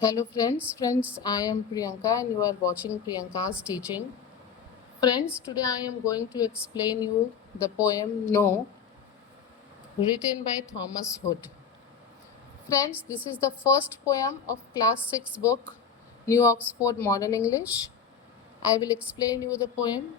Hello friends, I am Priyanka and you are watching Priyanka's teaching. Friends, today I am going to explain you the poem No, written by Thomas Hood. Friends, this is the first poem of class 6 book, New Oxford Modern English. I will explain you the poem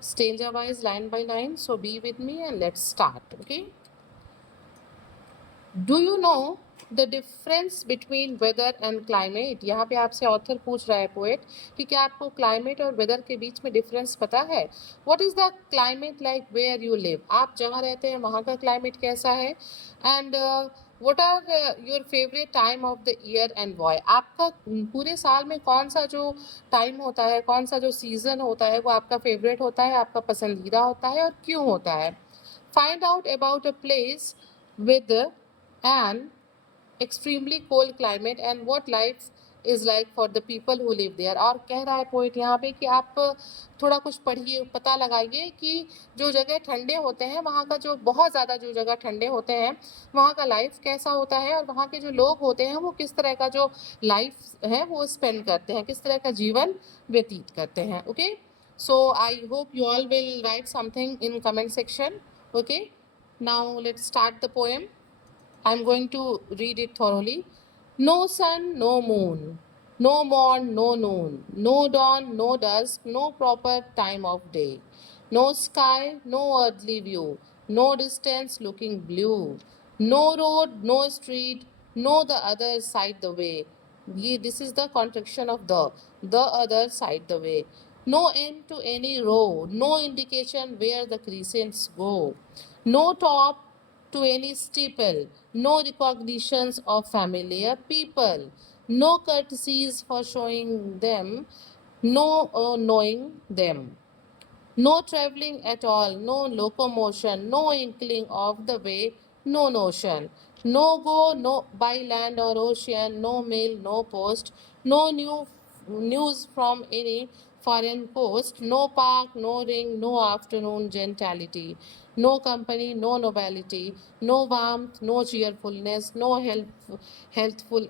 stanza wise, line by line, so be with me and let's start, okay? Do you know the difference between weather and climate. यहाँ पे आपसे author पूछ रहा है poet कि क्या आपको climate और वेदर के बीच में डिफरेंस पता है। What is the climate like where you live, आप जहाँ रहते हैं वहाँ का क्लाइमेट कैसा है। And what are your favourite time of the year and why, आपका पूरे साल में कौन सा जो टाइम होता है, कौन सा जो सीज़न होता है वो आपका फेवरेट होता है, आपका पसंदीदा होता है और क्यों होता है। Find out about a place with an extremely cold climate and what life is like for the people who live there। और कह रहा है पोइट यहाँ पे कि आप थोड़ा कुछ पढ़िए, पता लगाइए कि जो जगह ठंडे होते हैं वहाँ का जो बहुत ज़्यादा जो जगह ठंडे होते हैं वहाँ का लाइफ कैसा होता है और वहाँ के जो लोग होते हैं वो किस तरह का जो लाइफ है वो स्पेंड करते हैं, किस तरह का जीवन व्यतीत करते हैं। Okay, so I hope you all will write something in comment section. Okay, now let's start the poem. I'm going to read it thoroughly. No sun, no moon, no morn, no noon, no dawn, no dusk, no proper time of day, no sky, no earthly view, no distance looking blue, no road, no street, no the other side the way. This is the contraction of the other side the way. No end to any row, no indication where the crescents go, no top to any steeple, no recognitions of familiar people, no courtesies for showing them, no knowing them, no travelling at all, no locomotion, no inkling of the way, no notion, no go, no by land or ocean, no mail, no post, no news from any foreign post, no park, no ring, no afternoon gentility, no company, no nobility, no warmth, no cheerfulness, no healthful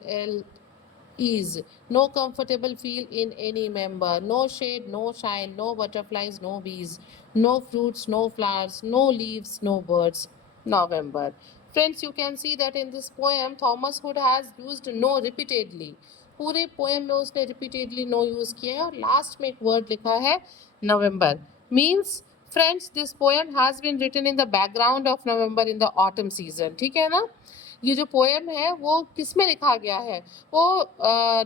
ease, no comfortable feel in any member, no shade, no shine, no butterflies, no bees, no fruits, no flowers, no leaves, no birds. November. Friends, you can see that in this poem, Thomas Hood has used no repeatedly. पूरे poem में उसने repeatedly no use किया है और last में एक word लिखा है November. Means friends, this poem has been written in the background of November in the autumn season. ठीक है ना, ये जो पोएम है वो किस में लिखा गया है, वो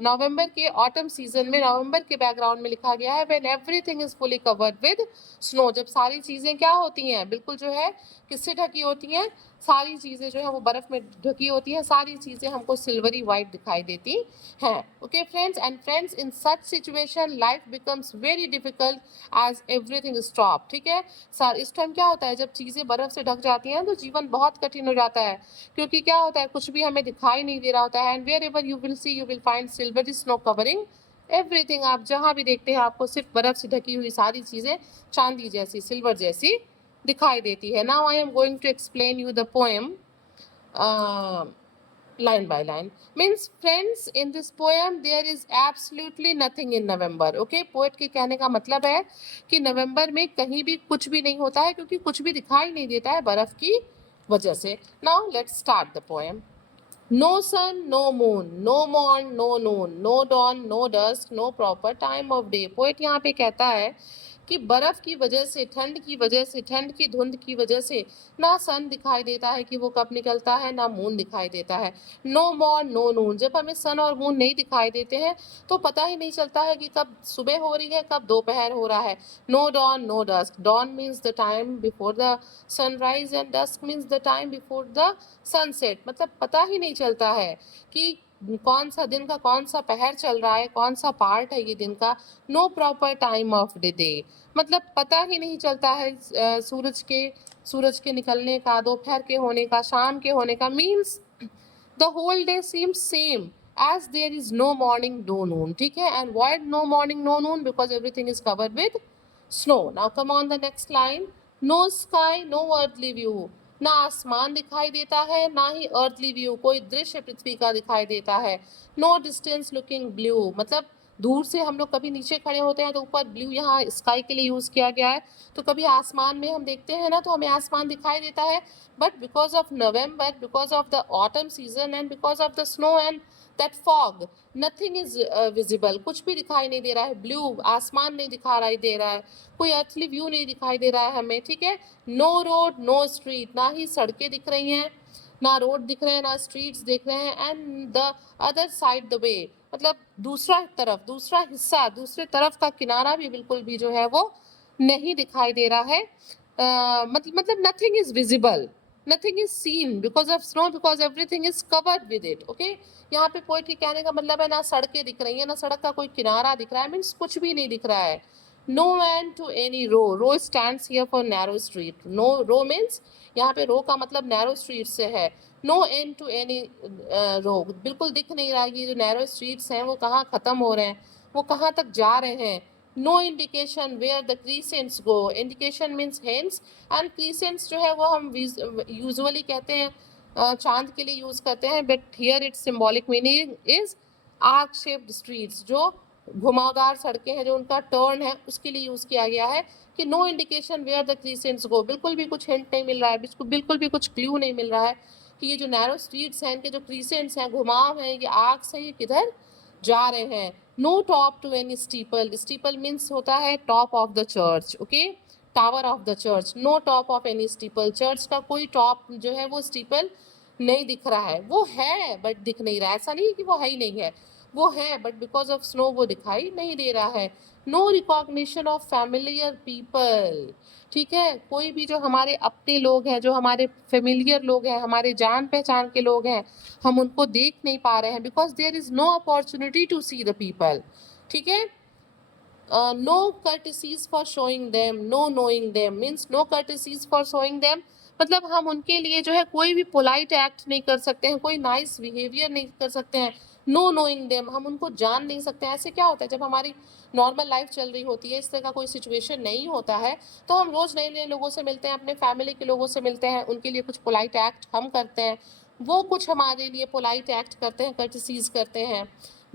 नवंबर के ऑटम सीजन में नवंबर के बैकग्राउंड में लिखा गया है। When everything is fully covered with snow, जब सारी चीज़ें क्या होती हैं, बिल्कुल जो है किससे ढकी होती हैं, सारी चीज़ें जो है वो बर्फ़ में ढकी होती हैं, सारी चीज़ें हमको सिल्वरी वाइट दिखाई देती हैं। Okay friends, and friends in such situation life becomes very difficult as everything stop. ठीक है सर, इस टाइम क्या होता है जब चीज़ें बर्फ़ से ढक जाती हैं तो जीवन बहुत कठिन हो जाता है, क्योंकि क्या होता है कुछ भी हमें दिखाई नहीं दे रहा होता है। And wherever you will see you will find silver snow covering everything. आप जहाँ भी देखते हैं आपको सिर्फ बर्फ से ढकी हुई सारी चीज़ें चांदी जैसी, सिल्वर जैसी दिखाई देती है। Now I am going to explain you the poem line by line। Means friends, in this poem there is absolutely nothing in November। Okay, poet के कहने का मतलब है कि नवंबर में कहीं भी कुछ भी नहीं होता है, क्योंकि कुछ भी दिखाई नहीं देता है बर्फ की वजह से। Now let's start the poem। No sun, no moon, no morn, no noon, no dawn, no dusk, no proper time of day। Poet यहाँ पे कहता है कि बर्फ की वजह से, ठंड की वजह से, ठंड की धुंध की वजह से ना सन दिखाई देता है कि वो कब निकलता है, ना मून दिखाई देता है। नो मॉर्न नो नून, जब हमें सन और मून नहीं दिखाई देते हैं तो पता ही नहीं चलता है कि कब सुबह हो रही है, कब दोपहर हो रहा है। No dawn no dusk, dawn means the time before the sunrise and dusk means the time before the sunset. मतलब पता ही नहीं चलता है कि कौन सा दिन का कौन सा पहर चल रहा है, कौन सा पार्ट है ये दिन का। No proper time of the day, मतलब पता ही नहीं चलता है सूरज के निकलने का, दोपहर के होने का, शाम के होने का। Means the whole day seems same as there is no morning no noon। ठीक है, and why no morning no noon? Because everything is covered with snow। Now come on the next line। No sky, no earthly view, ना आसमान दिखाई देता है, ना ही earthly view कोई दृश्य पृथ्वी का दिखाई देता है। नो डिस्टेंस लुकिंग ब्लू, मतलब दूर से हम लोग कभी नीचे खड़े होते हैं तो ऊपर ब्लू यहाँ स्काई के लिए यूज किया गया है, तो कभी आसमान में हम देखते हैं ना तो हमें आसमान दिखाई देता है, but because of November, because of the autumn season and because of the snow and that fog, nothing is visible, कुछ भी दिखाई नहीं दे रहा है, ब्लू आसमान नहीं दिखाई दे रहा है, कोई अर्थली व्यू नहीं दिखाई दे रहा है हमें, ठीक है। नो रोड नो स्ट्रीट, ना ही सड़कें दिख रही हैं, ना रोड दिख रहे हैं, ना स्ट्रीट्स दिख रहे हैं, and the other side the way, मतलब दूसरा तरफ, दूसरा हिस्सा, दूसरे तरफ का किनारा भी बिल्कुल भी जो है वो नहीं दिखाई दे रहा है। मतलब nothing is visible, nothing is seen because of snow, because everything is covered with it, okay. यहाँ पे पोइट के कहने का मतलब है ना सड़कें दिख रही है, ना सड़क का कोई किनारा दिख रहा है, मीन्स कुछ भी नहीं दिख रहा है। No end to any row, row stands here for narrow street, no row means यहाँ पे रो का मतलब नैरो स्ट्रीट से है। No end to any row, बिल्कुल दिख नहीं रहा है ये जो नैरो स्ट्रीट्स हैं वो कहाँ खत्म हो रहे हैं, वो कहाँ तक जा रहे हैं। No indication where the crescents go, indication means hence, and crescents जो है वो हम यूजुअली कहते हैं चांद के लिए यूज करते हैं, but here it's symbolic meaning is arc shaped streets, जो घुमावदार सड़कें हैं जो उनका टर्न है उसके लिए यूज किया गया है कि no indication where the crescents गो, बिल्कुल भी कुछ हिंट नहीं मिल रहा है, बिल्कुल भी कुछ क्लू नहीं मिल रहा है कि ये जो नैरो स्ट्रीट्स हैं, इनके जो क्रीसेंट्स हैं, घुमाव हैं, ये आर्क्स हैं, ये किधर जा रहे हैं। No top to any steeple, steeple means होता है top of the church, okay, tower of the church. No top of any steeple, church का कोई टॉप जो है वो स्टीपल नहीं दिख रहा है, वो है बट दिख नहीं रहा है, ऐसा नहीं है कि वो है ही नहीं है, वो है बट बिकॉज ऑफ स्नो वो दिखाई नहीं दे रहा है। No recognition of familiar people, ठीक है, कोई भी जो हमारे अपने लोग हैं, जो हमारे फेमिलियर लोग हैं, हमारे जान पहचान के लोग हैं, हम उनको देख नहीं पा रहे हैं, because there is no opportunity to see the people, ठीक है। No courtesies for showing them, no knowing them means no courtesies for showing them, मतलब हम उनके लिए जो है कोई भी पोलाइट एक्ट नहीं कर सकते हैं, कोई नाइस बिहेवियर नहीं कर सकते हैं। नो नोइंग देम, हम उनको जान नहीं सकते हैं। ऐसे क्या होता है जब हमारी नॉर्मल लाइफ चल रही होती है, इस तरह का कोई सिचुएशन नहीं होता है, तो हम रोज नए नए लोगों से मिलते हैं, अपने फैमिली के लोगों से मिलते हैं, उनके लिए कुछ पोलाइट एक्ट हम करते हैं, वो कुछ हमारे लिए पोलाइट एक्ट करते हैं, कर्टसीज करते हैं,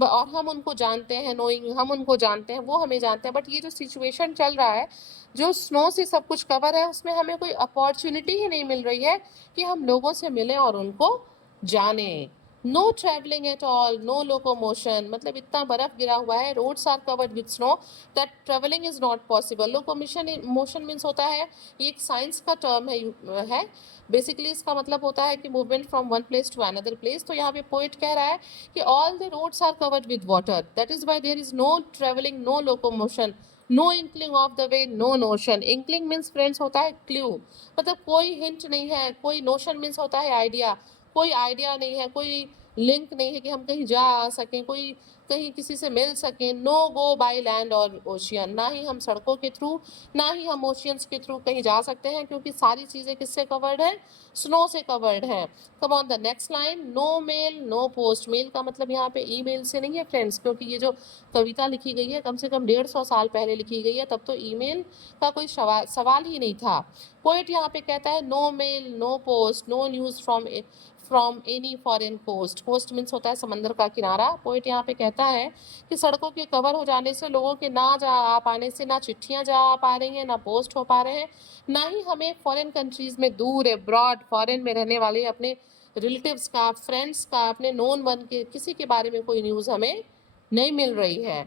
और हम उनको जानते हैं, नोइंग हम उनको जानते हैं, वो हमें जानते हैं, बट ये जो सिचुएशन चल रहा है, जो स्नो से सब कुछ कवर है, उसमें हमें कोई अपॉर्चुनिटी ही नहीं मिल रही है कि हम लोगों से मिलें और उनको जाने। No travelling at all, no locomotion, मतलब इतना बर्फ गिरा हुआ है, roads are covered with snow that travelling is not possible. Locomotion motion means होता है, ये एक साइंस का टर्म है बेसिकली, इसका मतलब होता है कि movement from one place to another place. तो यहाँ पे पोइट कह रहा है कि all the roads are covered with water, that is why there is no traveling, no locomotion, no inkling of the way, no notion। inkling means friends होता है clue, मतलब कोई hint नहीं है, कोई notion means होता है idea, कोई आइडिया नहीं है, कोई लिंक नहीं है कि हम कहीं जा आ सकें, कोई कहीं किसी से मिल सकें। नो गो बाय लैंड और ओशियन, ना ही हम सड़कों के थ्रू, ना ही हम ओशियंस के थ्रू कहीं जा सकते हैं, क्योंकि सारी चीज़ें किससे कवर्ड है, स्नो से कवर्ड है। Come on the next line, no mail no post, mail का मतलब यहाँ पे ईमेल से नहीं है फ्रेंड्स, क्योंकि ये जो कविता लिखी गई है कम से कम 150 साल पहले लिखी गई है, तब तो ईमेल का कोई सवाल ही नहीं था। पोएट यहाँ पे कहता है no mail no post, no news from any foreign coast, coast means होता है समंदर का किनारा। पोएट यहाँ पे कहता है कि सड़कों के कवर हो जाने से, लोगों के ना जा आ पाने से, ना चिट्ठियाँ जा आ पा रही हैं, ना पोस्ट हो पा रहे हैं, ना ही हमें फॉरेन कंट्रीज में, दूर अब्रॉड फॉरेन में रहने वाले अपने रिलेटिव्स का, फ्रेंड्स का, अपने नोन वन के किसी के बारे में कोई न्यूज़ हमें नहीं मिल रही है।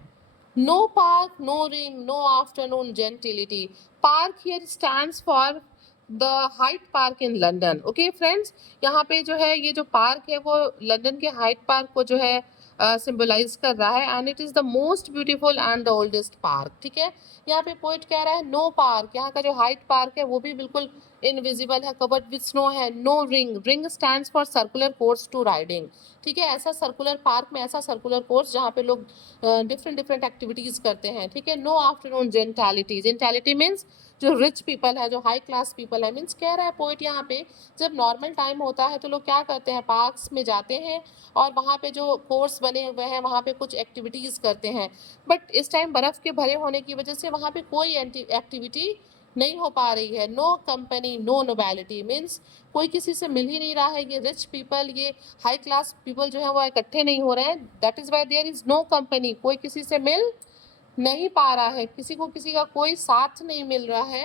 No park no ring no afternoon gentility, park here stands for the Hyde Park in London, okay friends, यहाँ पे जो है ये जो पार्क है वो लंदन के हाइट पार्क को जो है सिंबलाइज कर रहा है, and it is the most beautiful and the oldest park, ठीक है। यहाँ पे पोइट कह रहा है नो पार्क, यहाँ का जो हाइट पार्क है वो भी बिल्कुल इनविजिबल है, कवर्ड विद स्नो है। No ring, ring stands for circular course to riding, ठीक है, ऐसा सर्कुलर पार्क में ऐसा सर्कुलर कोर्स जहाँ पे लोग डिफरेंट डिफरेंट एक्टिविटीज़ करते हैं, ठीक है। नो आफ्टरनून जेंटालिटी, जेंटालिटी मीन्स जो रिच पीपल है, जो हाई क्लास पीपल है, मीन्स कह रहा है पोइट यहाँ पे, जब नॉर्मल टाइम होता है तो लोग क्या करते हैं, पार्क्स में जाते हैं और वहाँ पे जो कोर्स बने हुए हैं वहाँ पे कुछ एक्टिविटीज़ करते हैं, बट इस टाइम बर्फ़ के भरे होने की वजह से वहाँ पे कोई एक्टिविटी नहीं हो पा रही है। No company no nobility means कोई किसी से मिल ही नहीं रहा है। ये रिच पीपल, ये हाई क्लास पीपल जो है वो इकट्ठे नहीं हो रहे हैं। That is why there is no company, कोई किसी से मिल नहीं पा रहा है, किसी को किसी का कोई साथ नहीं मिल रहा है।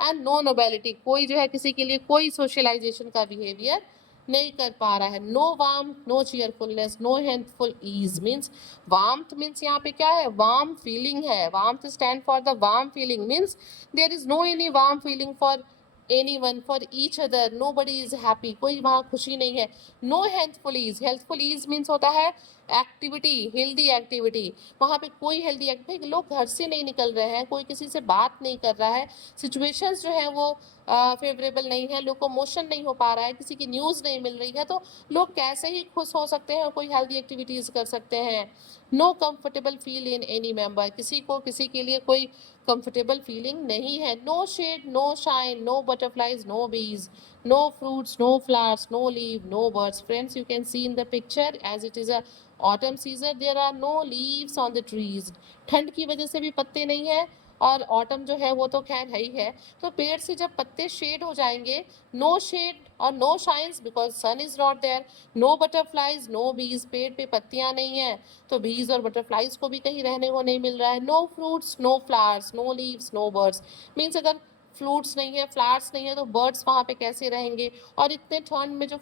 एंड नो नोबैलिटी, कोई जो है किसी के लिए कोई सोशलाइजेशन का बिहेवियर नहीं कर पा रहा है। No warm no cheerfulness no helpful ease means warmth means यहाँ पे क्या है, वार्म फीलिंग है। Warmth stand for the warm feeling means there is no any warm feeling for anyone, for each other, nobody is happy, कोई वहाँ खुशी नहीं है। no healthful ease, healthful ease means होता है एक्टिविटी, हेल्दी एक्टिविटी। वहाँ पे कोई हेल्दी एक्टिविटी, लोग घर से नहीं निकल रहे हैं, कोई किसी से बात नहीं कर रहा है, सिचुएशंस जो है वो फेवरेबल नहीं है, लोग को मोशन नहीं हो पा रहा है, किसी की न्यूज़ नहीं मिल रही है, तो लोग कैसे ही खुश हो सकते हैं, कोई हेल्दी एक्टिविटीज़ कर सकते हैं। No comfortable feel in any member, किसी को किसी के लिए कोई कंफर्टेबल फीलिंग नहीं है। No shade no shine no butterflies no bees no fruits no flowers no leave no birds. Friends, you can see in the picture as it is a autumn season there are no leaves on the trees. ठंड की वजह से भी पत्ते नहीं है, और autumn जो है वो तो खैर है ही है। तो पेड़ से जब पत्ते शेड हो जाएंगे, नो शेड और no shines because sun is not there, no butterflies no bees, पेड़ पे पत्तियां नहीं है तो बीज और बटरफ्लाइज को भी कहीं रहने को नहीं मिल रहा है। No fruits no flowers no leaves no birds means अगर फ्रूट्स नहीं है फ्लावर्स नहीं है तो बर्ड्स वहाँ पे कैसे रहेंगे, और इतने ठंड में जो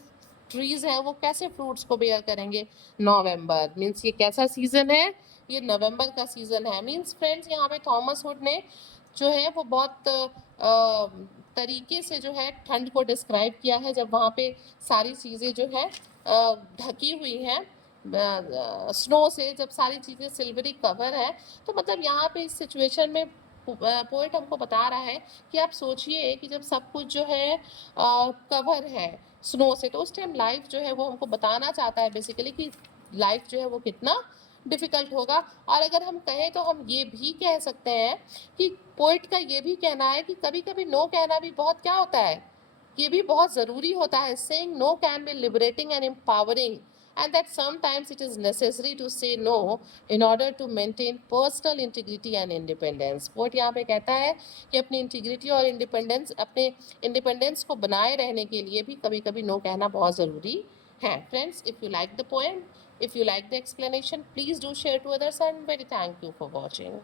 ट्रीज हैं वो कैसे फ्रूट्स को बेयर करेंगे। नवंबर मीन्स ये कैसा सीजन है, ये नवंबर का सीजन है। मीन्स फ्रेंड्स, यहाँ पे थॉमस हुड ने जो है वो बहुत तरीके से जो है ठंड को डिस्क्राइब किया है, जब वहाँ पे सारी चीज़ें जो है ढकी हुई हैं स्नो से, जब सारी चीज़ें सिल्वरी कवर है। तो मतलब यहाँ पे इस सिचुएशन में पोएट हमको बता रहा है कि आप सोचिए कि जब सब कुछ जो है कवर है स्नो से, तो उस टाइम लाइफ जो है वो हमको बताना चाहता है बेसिकली कि लाइफ जो है वो कितना डिफ़िकल्ट होगा। और अगर हम कहें तो हम ये भी कह सकते हैं कि पोइट का ये भी कहना है कि कभी कभी नो कहना भी बहुत क्या होता है, ये भी बहुत ज़रूरी होता है। Saying no can be liberating and empowering, and that sometimes it is necessary to say no in order to maintain personal integrity and independence. Poet यहाँ पे कहता है कि अपनी इंटीग्रिटी और इंडिपेंडेंस, अपने इंडिपेंडेंस को बनाए रहने के लिए भी कभी कभी नो कहना बहुत ज़रूरी है। Friends, if you like the poem, if you like the explanation, please do share to others, and very thank you for watching.